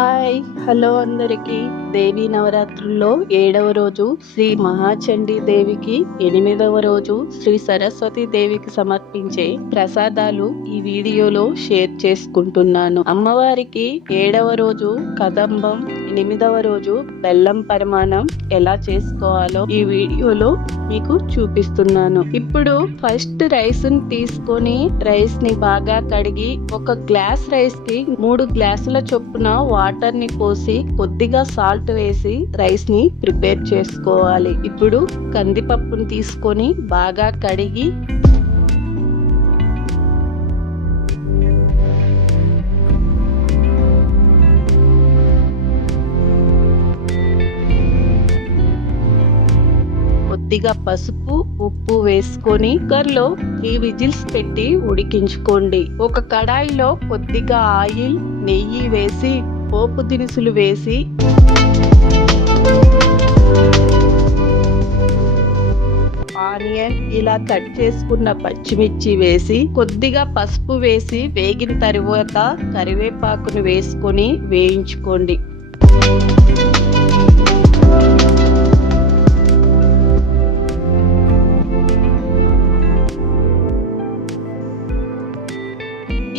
Hi! Hello అందరికి. దేవీ నవరాత్రుల్లో 7వ రోజు శ్రీ మహాచండీ దేవికి, 8వ రోజు శ్రీ సరస్వతి దేవికి సమర్పించే ప్రసాదాలు ఈ వీడియోలో షేర్ చేసుకుంటున్నాను. అమ్మవారికి 7వ రోజు కదంబం, 8వ రోజు బెల్లం పరిమాణం ఎలా చేసుకోవాలో ఈ వీడియోలో మీకు చూపిస్తున్నాను. ఇప్పుడు ఫస్ట్ రైస్ ని తీసుకొని రైస్ ని బాగా కడిగి ఒక గ్లాస్ రైస్ కి 3 గ్లాసుల చొప్పున వాటర్ ని పోసి కొద్దిగా సాల్ట్ వేసి రైస్ ని ప్రిపేర్ చేసుకోవాలి. ఇప్పుడు కందిపప్పును తీసుకొని బాగా కడిగి కొద్దిగా పసుపు, ఉప్పు వేసుకొని కుక్కర్లో 3 విజిల్స్ పెట్టి ఉడికించుకోండి. ఒక కడాయిలో కొద్దిగా ఆయిల్, నెయ్యి వేసి పోపు దినుసులు వేసి ఆనియన్, ఇలా కట్ చేసుకున్న పచ్చిమిర్చి వేసి కొద్దిగా పసుపు వేసి వేగిన తరువాత కరివేపాకును వేసుకొని వేయించుకోండి.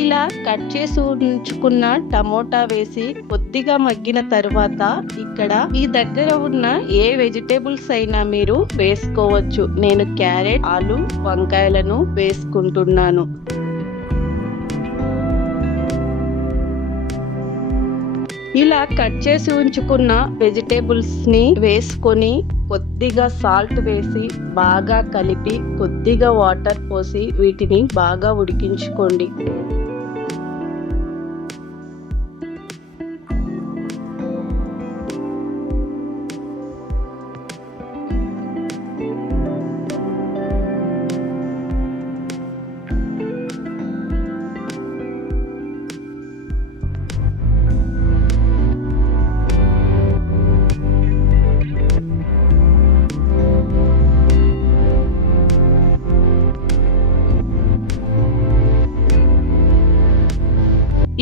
ఇలా కట్ చేసి ఉంచుకున్న టమోటా వేసి కొద్దిగా మగ్గిన తరువాత ఇక్కడ మీ దగ్గర ఉన్న ఏ వెజిటేబుల్స్ అయినా మీరు వేసుకోవచ్చు. నేను క్యారెట్, ఆలు, వంకాయలను వేసుకుంటున్నాను. ఇలా కట్ చేసి ఉంచుకున్న వెజిటేబుల్స్ ని వేసుకొని కొద్దిగా సాల్ట్ వేసి బాగా కలిపి కొద్దిగా వాటర్ పోసి వీటిని బాగా ఉడికించుకోండి.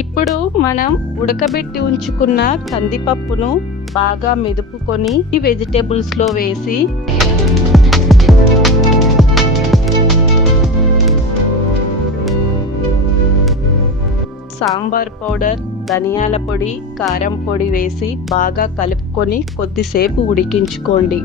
ఇప్పుడు మనం ఉడకబెట్టి ఉంచుకున్న కందిపప్పును బాగా మెదుపుకొని ఈ వెజిటేబుల్స్ లో వేసి సాంబార్ పౌడర్, ధనియాల పొడి, కారం పొడి వేసి బాగా కలుపుకొని కొద్దిసేపు ఉడికించుకోండి.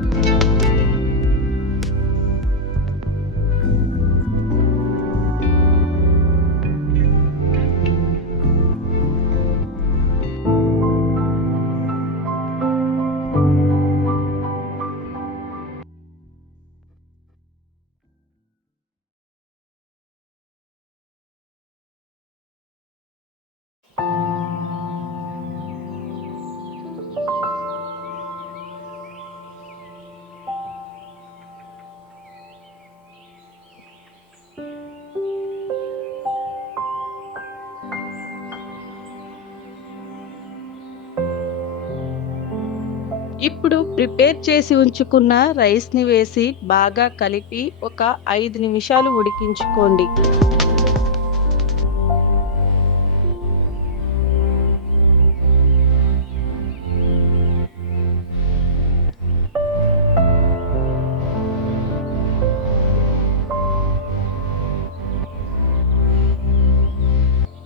ఇప్పుడు ప్రిపేర్ చేసి ఉంచుకున్న రైస్ ని వేసి బాగా కలిపి ఒక 5 నిమిషాలు ఉడికించుకోండి.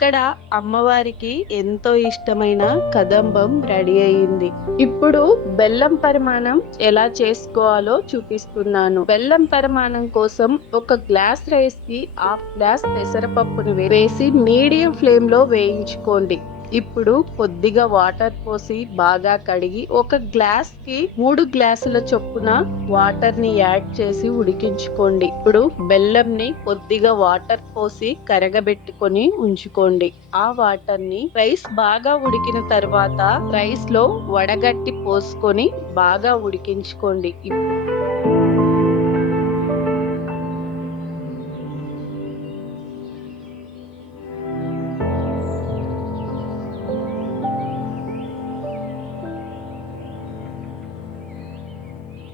ఇక్కడ అమ్మవారికి ఎంతో ఇష్టమైన కదంబం రెడీ అయింది. ఇప్పుడు బెల్లం పరిమాణం ఎలా చేసుకోవాలో చూపిస్తున్నాను. బెల్లం పరిమాణం కోసం ఒక గ్లాస్ రైస్ కి హాఫ్ గ్లాస్ పెసరపప్పును వేసి మీడియం ఫ్లేమ్ లో వేయించుకోండి. ఇప్పుడు కొద్దిగా వాటర్ పోసి బాగా కడిగి ఒక గ్లాస్ కి 3 గ్లాసుల చొప్పున వాటర్ ని యాడ్ చేసి ఉడికించుకోండి. ఇప్పుడు బెల్లం ని కొద్దిగా వాటర్ పోసి కరగబెట్టుకొని ఉంచుకోండి. ఆ వాటర్ ని రైస్ బాగా ఉడికిన తర్వాత రైస్ లో వడగట్టి పోసుకొని బాగా ఉడికించుకోండి.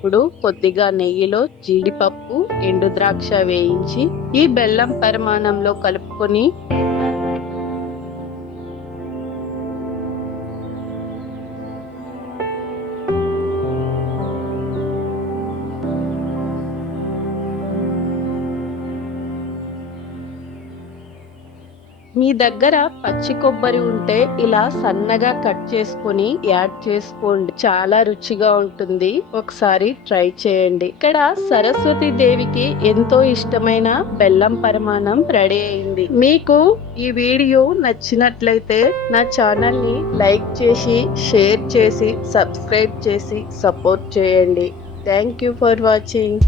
ఇప్పుడు కొద్దిగా నెయ్యిలో జీడిపప్పు, ఎండు ద్రాక్ష వేయించి ఈ బెల్లం పరిమాణంలో కలుపుకొని మీ దగ్గర పచ్చి కొబ్బరి ఉంటే ఇలా సన్నగా కట్ చేసుకొని యాడ్ చేసుకోండి, చాలా రుచిగా ఉంటుంది. ఒకసారి ట్రై చేయండి. ఇక్కడ సరస్వతి దేవికి ఎంతో ఇష్టమైన బెల్లం పరమాణం రెడీ అయింది. మీకు ఈ వీడియో నచ్చినట్లయితే నా ఛానల్ ని లైక్ చేసి, షేర్ చేసి, సబ్స్క్రైబ్ చేసి సపోర్ట్ చేయండి. Thank you for watching.